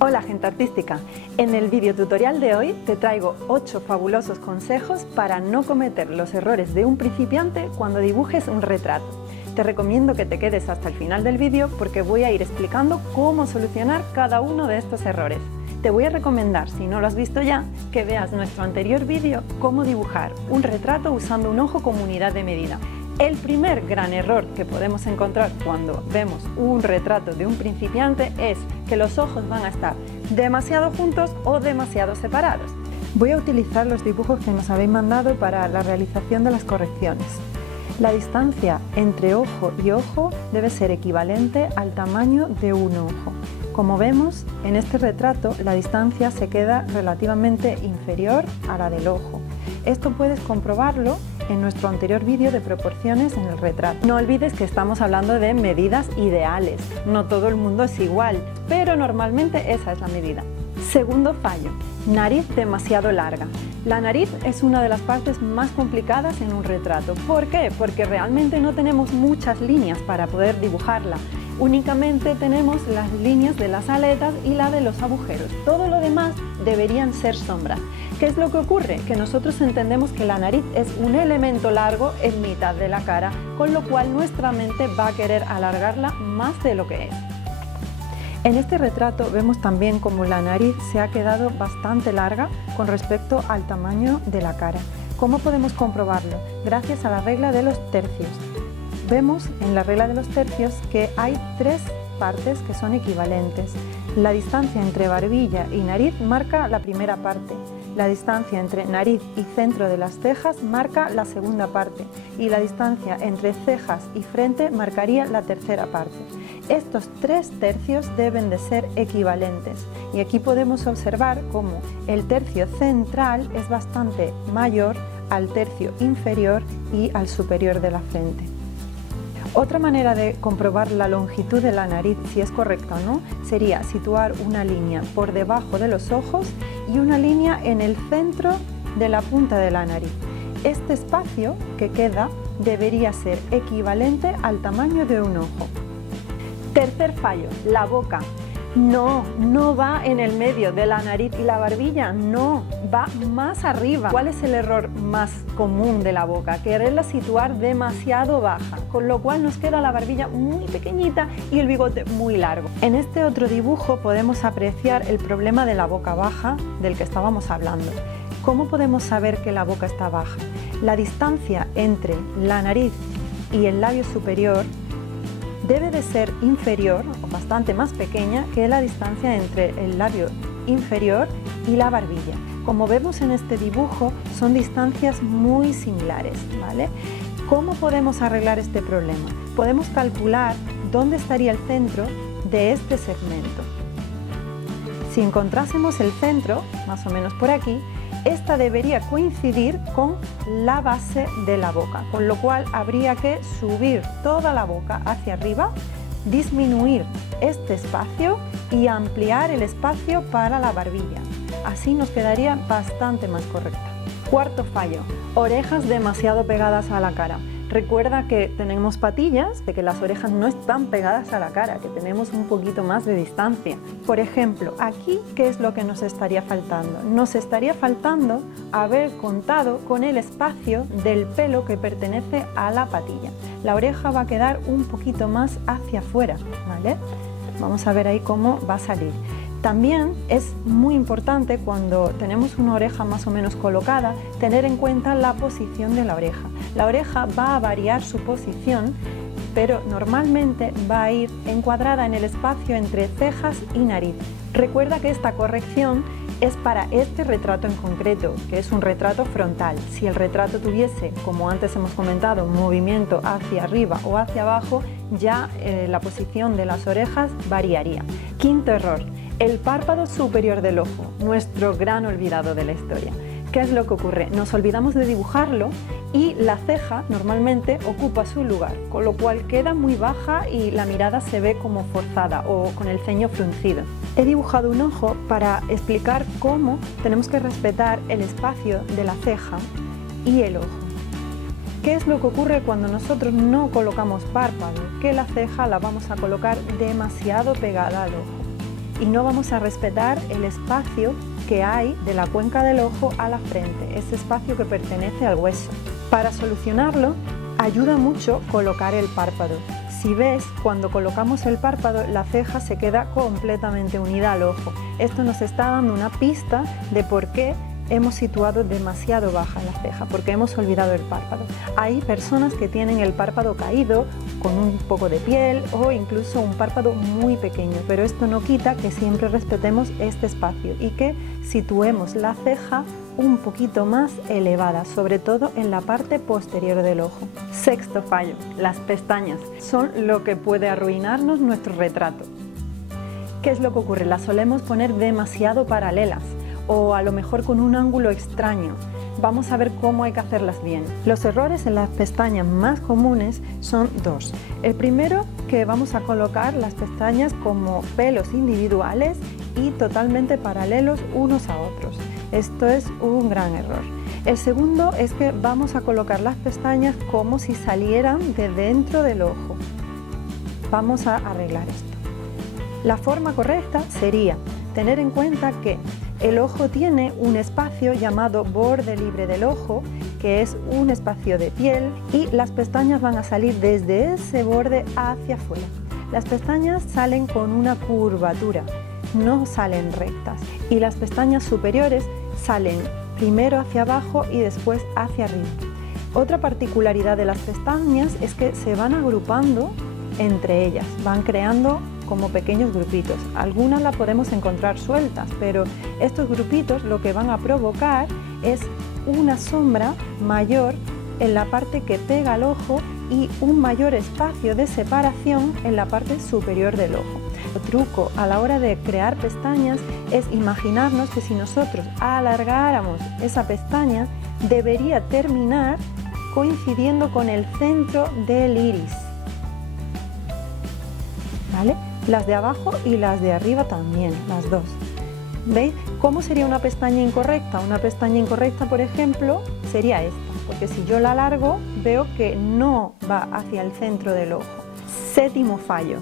Hola gente artística, en el vídeo tutorial de hoy te traigo 8 fabulosos consejos para no cometer los errores de un principiante cuando dibujes un retrato. Te recomiendo que te quedes hasta el final del vídeo porque voy a ir explicando cómo solucionar cada uno de estos errores. Te voy a recomendar, si no lo has visto ya, que veas nuestro anterior vídeo cómo dibujar un retrato usando un ojo como unidad de medida. El primer gran error que podemos encontrar cuando vemos un retrato de un principiante es que los ojos van a estar demasiado juntos o demasiado separados. Voy a utilizar los dibujos que nos habéis mandado para la realización de las correcciones. La distancia entre ojo y ojo debe ser equivalente al tamaño de un ojo. Como vemos, en este retrato la distancia se queda relativamente inferior a la del ojo. Esto puedes comprobarlo en nuestro anterior vídeo de proporciones en el retrato. No olvides que estamos hablando de medidas ideales. No todo el mundo es igual, pero normalmente esa es la medida. Segundo fallo, nariz demasiado larga. La nariz es una de las partes más complicadas en un retrato. ¿Por qué? Porque realmente no tenemos muchas líneas para poder dibujarla. Únicamente tenemos las líneas de las aletas y la de los agujeros. Todo lo demás deberían ser sombras. ¿Qué es lo que ocurre? Que nosotros entendemos que la nariz es un elemento largo en mitad de la cara, con lo cual nuestra mente va a querer alargarla más de lo que es. En este retrato vemos también como la nariz se ha quedado bastante larga con respecto al tamaño de la cara. ¿Cómo podemos comprobarlo? Gracias a la regla de los tercios. Vemos en la regla de los tercios que hay 3 partes que son equivalentes. La distancia entre barbilla y nariz marca la primera parte. La distancia entre nariz y centro de las cejas marca la segunda parte y la distancia entre cejas y frente marcaría la tercera parte. Estos 3 tercios deben de ser equivalentes y aquí podemos observar cómo el tercio central es bastante mayor al tercio inferior y al superior de la frente. Otra manera de comprobar la longitud de la nariz, si es correcta o no, sería situar una línea por debajo de los ojos y una línea en el centro de la punta de la nariz. Este espacio que queda debería ser equivalente al tamaño de un ojo. Tercer fallo, la boca. No va en el medio de la nariz y la barbilla, no, va más arriba. ¿Cuál es el error más común de la boca? Quererla situar demasiado baja, con lo cual nos queda la barbilla muy pequeñita y el bigote muy largo. En este otro dibujo podemos apreciar el problema de la boca baja del que estábamos hablando. ¿Cómo podemos saber que la boca está baja? La distancia entre la nariz y el labio superior debe de ser inferior o bastante más pequeña que la distancia entre el labio inferior y la barbilla. Como vemos en este dibujo, son distancias muy similares, ¿vale? ¿Cómo podemos arreglar este problema? Podemos calcular dónde estaría el centro de este segmento. Si encontrásemos el centro, más o menos por aquí, esta debería coincidir con la base de la boca, con lo cual habría que subir toda la boca hacia arriba, disminuir este espacio y ampliar el espacio para la barbilla. Así nos quedaría bastante más correcta. Cuarto fallo, orejas demasiado pegadas a la cara. Recuerda que tenemos patillas, de que las orejas no están pegadas a la cara, que tenemos un poquito más de distancia. Por ejemplo, aquí, ¿qué es lo que nos estaría faltando? Nos estaría faltando haber contado con el espacio del pelo que pertenece a la patilla. La oreja va a quedar un poquito más hacia afuera, ¿vale? Vamos a ver ahí cómo va a salir. También es muy importante cuando tenemos una oreja más o menos colocada, tener en cuenta la posición de la oreja. La oreja va a variar su posición, pero normalmente va a ir encuadrada en el espacio entre cejas y nariz. Recuerda que esta corrección es para este retrato en concreto, que es un retrato frontal. Si el retrato tuviese, como antes hemos comentado, un movimiento hacia arriba o hacia abajo, ya la posición de las orejas variaría. Quinto error, el párpado superior del ojo, nuestro gran olvidado de la historia. ¿Qué es lo que ocurre? Nos olvidamos de dibujarlo y la ceja normalmente ocupa su lugar, con lo cual queda muy baja y la mirada se ve como forzada o con el ceño fruncido. He dibujado un ojo para explicar cómo tenemos que respetar el espacio de la ceja y el ojo. ¿Qué es lo que ocurre cuando nosotros no colocamos párpado? Que la ceja la vamos a colocar demasiado pegada al ojo. y no vamos a respetar el espacio que hay de la cuenca del ojo a la frente, ese espacio que pertenece al hueso. Para solucionarlo, ayuda mucho colocar el párpado. Si ves, cuando colocamos el párpado, la ceja se queda completamente unida al ojo. Esto nos está dando una pista de por qué hemos situado demasiado baja la ceja, porque hemos olvidado el párpado. Hay personas que tienen el párpado caído, con un poco de piel o incluso un párpado muy pequeño, pero esto no quita que siempre respetemos este espacio y que situemos la ceja un poquito más elevada, sobre todo en la parte posterior del ojo. Sexto fallo, las pestañas son lo que puede arruinarnos nuestro retrato. ¿Qué es lo que ocurre? Las solemos poner demasiado paralelas o a lo mejor con un ángulo extraño. Vamos a ver cómo hay que hacerlas bien. Los errores en las pestañas más comunes son dos. El primero, que vamos a colocar las pestañas como pelos individuales y totalmente paralelos unos a otros. Esto es un gran error. El segundo es que vamos a colocar las pestañas como si salieran de dentro del ojo. Vamos a arreglar esto. La forma correcta sería tener en cuenta que el ojo tiene un espacio llamado borde libre del ojo, que es un espacio de piel, y las pestañas van a salir desde ese borde hacia afuera. Las pestañas salen con una curvatura, no salen rectas, y las pestañas superiores salen primero hacia abajo y después hacia arriba. Otra particularidad de las pestañas es que se van agrupando entre ellas, van creando como pequeños grupitos. Algunas las podemos encontrar sueltas, pero estos grupitos lo que van a provocar es una sombra mayor en la parte que pega al ojo y un mayor espacio de separación en la parte superior del ojo. El truco a la hora de crear pestañas es imaginarnos que si nosotros alargáramos esa pestaña, debería terminar coincidiendo con el centro del iris. ¿Vale? Las de abajo y las de arriba también, las dos. ¿Veis? ¿Cómo sería una pestaña incorrecta? Una pestaña incorrecta, por ejemplo, sería esta, porque si yo la alargo, veo que no va hacia el centro del ojo. Séptimo fallo,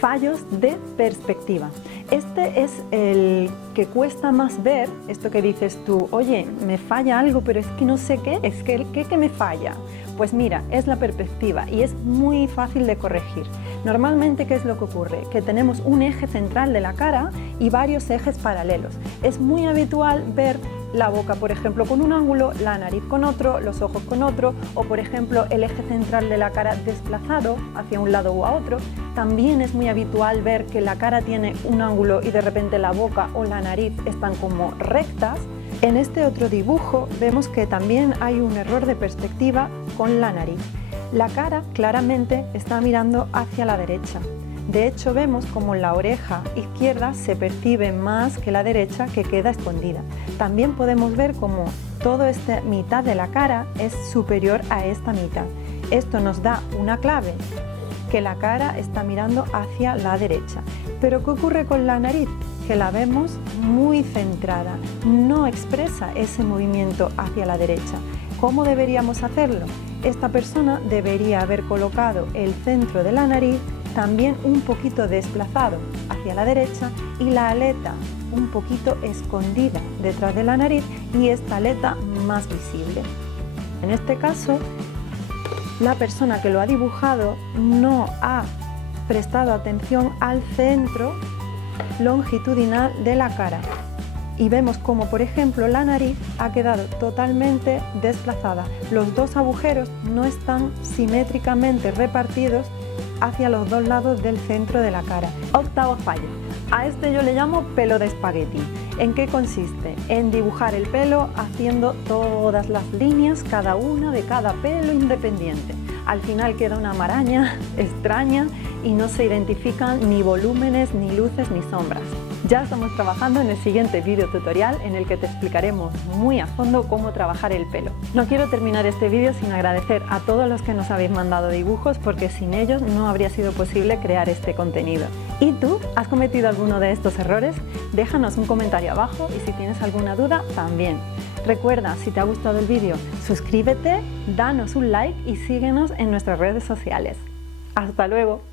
fallos de perspectiva. Este es el que cuesta más ver, esto que dices tú, oye, me falla algo, pero es que no sé qué, es que ¿qué me falla? Pues mira, es la perspectiva y es muy fácil de corregir. Normalmente, ¿qué es lo que ocurre? Que tenemos un eje central de la cara y varios ejes paralelos. Es muy habitual ver la boca, por ejemplo, con un ángulo, la nariz con otro, los ojos con otro, o por ejemplo el eje central de la cara desplazado hacia un lado u a otro. También es muy habitual ver que la cara tiene un ángulo y de repente la boca o la nariz están como rectas. En este otro dibujo vemos que también hay un error de perspectiva con la nariz. La cara claramente está mirando hacia la derecha. De hecho, vemos como la oreja izquierda se percibe más que la derecha, que queda escondida. También podemos ver como toda esta mitad de la cara es superior a esta mitad. Esto nos da una clave, que la cara está mirando hacia la derecha. Pero ¿qué ocurre con la nariz? Que la vemos muy centrada, no expresa ese movimiento hacia la derecha. ¿Cómo deberíamos hacerlo? Esta persona debería haber colocado el centro de la nariz también un poquito desplazado hacia la derecha y la aleta un poquito escondida detrás de la nariz y esta aleta más visible. En este caso, la persona que lo ha dibujado no ha prestado atención al centro longitudinal de la cara y vemos como, por ejemplo, la nariz ha quedado totalmente desplazada. Los dos agujeros no están simétricamente repartidos hacia los dos lados del centro de la cara. Octavo fallo. A este yo le llamo pelo de espagueti. ¿En qué consiste? En dibujar el pelo haciendo todas las líneas, cada una de cada pelo independiente. Al final queda una maraña extraña y no se identifican ni volúmenes, ni luces, ni sombras. Ya estamos trabajando en el siguiente vídeo tutorial en el que te explicaremos muy a fondo cómo trabajar el pelo. No quiero terminar este vídeo sin agradecer a todos los que nos habéis mandado dibujos, porque sin ellos no habría sido posible crear este contenido. ¿Y tú? ¿Has cometido alguno de estos errores? Déjanos un comentario abajo y si tienes alguna duda también. Recuerda, si te ha gustado el vídeo, suscríbete, danos un like y síguenos en nuestras redes sociales. ¡Hasta luego!